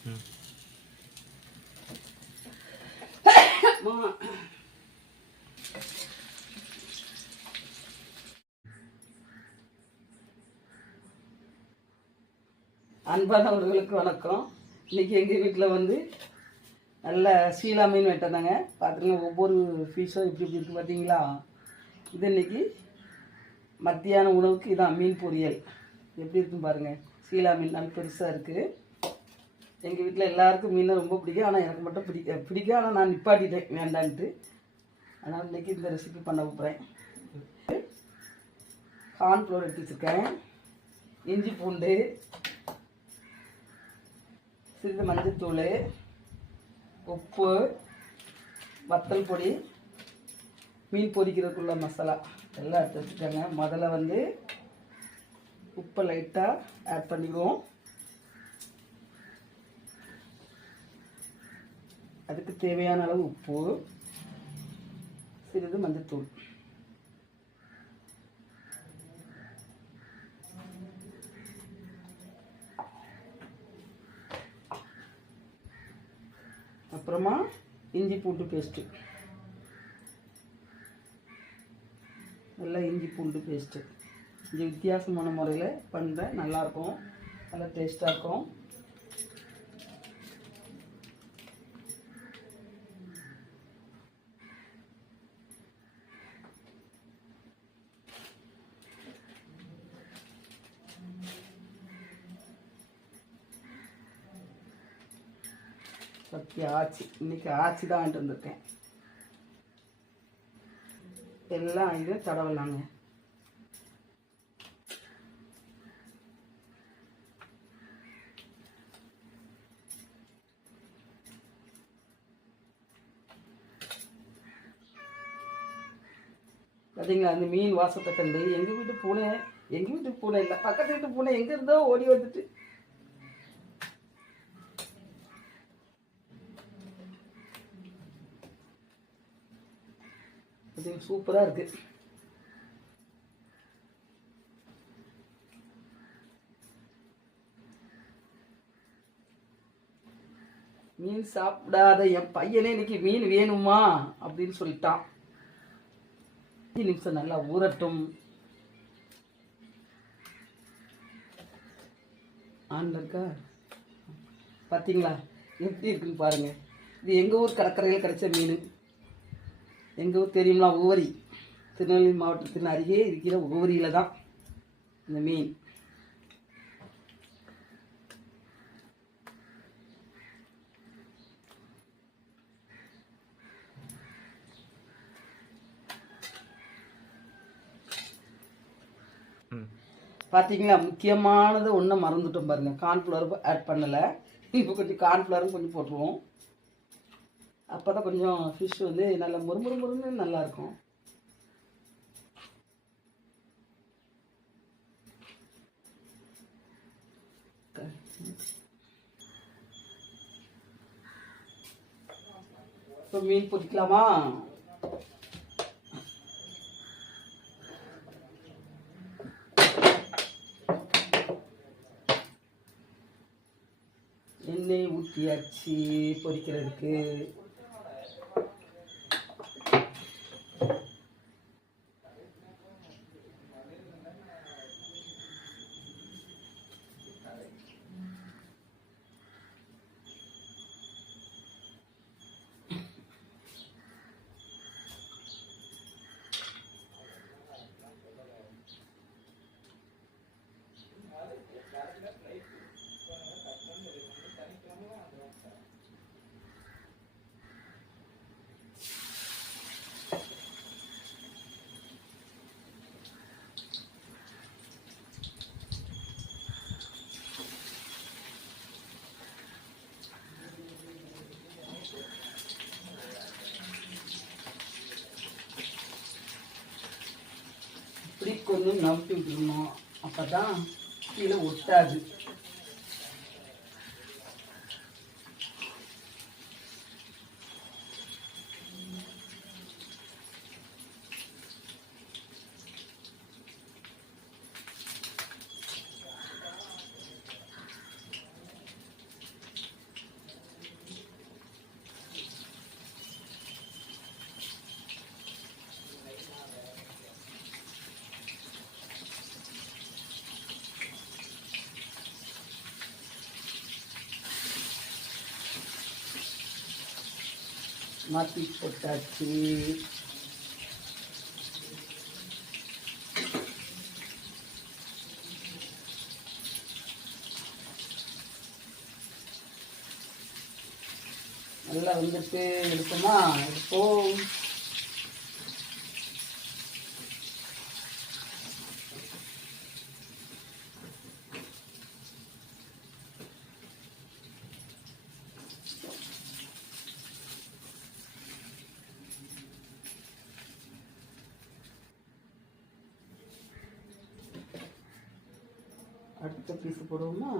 அன்பானவர்களுக்கு வணக்கம். இன்றைக்கி எங்கள் வீட்டில் வந்து நல்ல சீலா மீன் வெட்டினாங்க. பார்த்துருங்க, ஒவ்வொரு பீஸும் இப்படி இப்படி இருக்குது பார்த்தீங்களா. இது இன்றைக்கி மத்தியான உணவுக்கு இதான் மீன் பொரியல். எப்படி இருக்குன்னு பாருங்கள். சீலா மீன் நல்ல பெருசாக இருக்குது. எங்கள் வீட்டில் எல்லாருக்கும் மீனை ரொம்ப பிடிக்கும். ஆனால் எனக்கு மட்டும் பிடிக்கும். ஆனால் நான் நிப்பாட்டிட்டேன் வேண்டான்ட்டு. அதனால் இன்றைக்கி இந்த ரெசிபி பண்ண போகிறேன். கார்ன்ஃப்ளவர் எடுத்து வச்சுருக்கேன், இஞ்சி பூண்டு, சிறிது மஞ்சத்தூள், உப்பு, வத்தல் பொடி, மீன் பொரிக்கிறதுக்குள்ள மசாலா எல்லாம் எடுத்து வச்சுக்கோங்க. முதல்ல வந்து உப்பை லைட்டாக ஆட் பண்ணிக்குவோம். அதுக்கு தேவையான அளவு உப்பு, சிறிது மஞ்சத்தூள். அப்புறமா இஞ்சி பூண்டு பேஸ்ட்டு, நல்லா இஞ்சி பூண்டு பேஸ்ட்டு. இது வித்தியாசமான முறையில் பண்ணுறேன், நல்லாயிருக்கும், நல்லா டேஸ்ட்டாக இருக்கும். சத்தி ஆச்சி, இன்றைக்கி ஆச்சி தான் வாங்கிட்டு வந்திருக்கேன். எல்லாம் இது தடவலாங்க. பார்த்தீங்களா, அந்த மீன் வாசத்தை கண்டு எங்கள் வீட்டு பூனை இல்லை, பக்கத்து வீட்டு பூனை எங்கே இருந்தோ ஓடி வந்துட்டு அது சூப்பராக இருக்குது. மீன் சாப்பிடாத என் பையனே இன்னைக்கு மீன் வேணுமா அப்படின்னு சொல்லிட்டான். 5 நிமிஷம் நல்லா ஊறட்டும். ஆன்ல இருக்கா பார்த்தீங்களா, எப்படி இருக்குன்னு பாருங்கள். இது எங்கள் ஊர் கடற்கரையில் கிடைச்ச மீன். எங்கள் ஊர் தெரியுங்களா, உவரி, திருநெல்வேலி மாவட்டத்தின் அருகே இருக்கிற உவரியில் தான் இந்த மீன். பார்த்தீங்களா, முக்கியமானது ஒன்றை மறந்துட்டோம் பாருங்கள். கார்ன்ஃப்ளவர் ஆட் பண்ணலை. இப்போ கொஞ்சம் கார்ன்ஃப்ளவரும் கொஞ்சம் போட்டுருவோம். அப்போ தான் கொஞ்சம் ஃபிஷ் வந்து நல்லா முறுமுறுன்னு நல்லாயிருக்கும். இப்போ மீன் பொரிக்கலாமா? எண்ணெய் ஊற்றியாச்சு பொரிக்கிறதுக்கு. இப்படி கொஞ்சம் நம்பி விட்டுருணும், அப்போ தான் கீழே ஒட்டாது. மாற்றி போட்டாச்சு. நல்லா வந்துட்டு எடுப்போமா, எடுப்போம். அடுத்த பீஸ் போடுவோமா.